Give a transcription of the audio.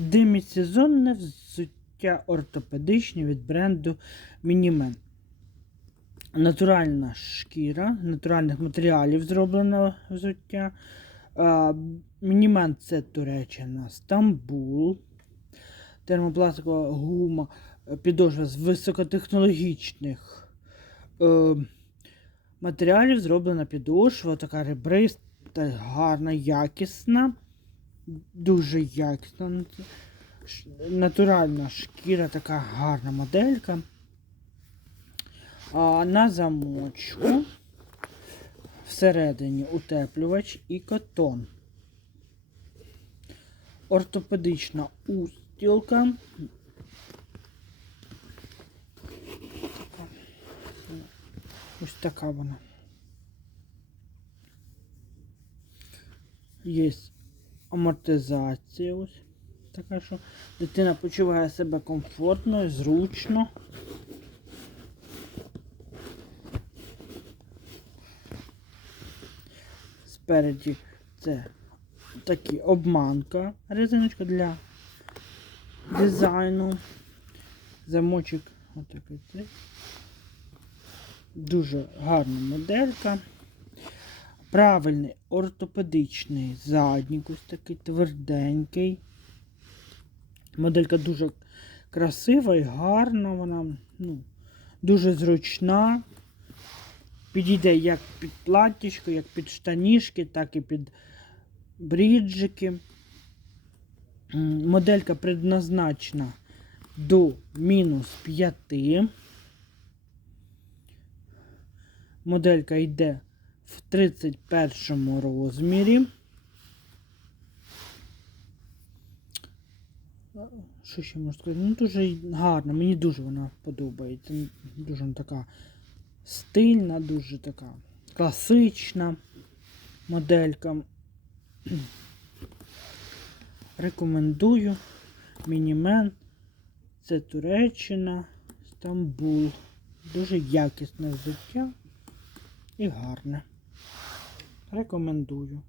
Демісезонне взуття ортопедичне від бренду Мінімен. Натуральна шкіра, натуральних матеріалів зроблено взуття. Мінімен це Туреччина, Стамбул. Термопластикова гума, підошва з високотехнологічних е, матеріалів зроблена підошва, така ребриста, гарна, якісна. Дуже якісна. Натуральна шкіра, така гарна моделька. А на замочку всередині утеплювач і котон. Ортопедична устілка. Ось така вона. Є амортизація ось. Така, що дитина почуває себе комфортно і зручно. Спереді це такі обманка, резиночка для дизайну. Замочок отакий. Дуже гарна моделька. Правильний ортопедичний заднік, ось такий тверденький. Моделька дуже красива і гарна, вона ну, дуже зручна. Підійде як під платтячко, як під штанішки, так і під бріджики. Моделька предназначена до мінус 5. Моделька йде в 31 розмірі. Що ще можу сказати? Ну, дуже гарна, мені дуже вона подобається. Дуже така стильна, дуже така класична моделька. Рекомендую. Мінімен. Це Туреччина, Стамбул. Дуже якісне взуття і гарне. Рекомендую.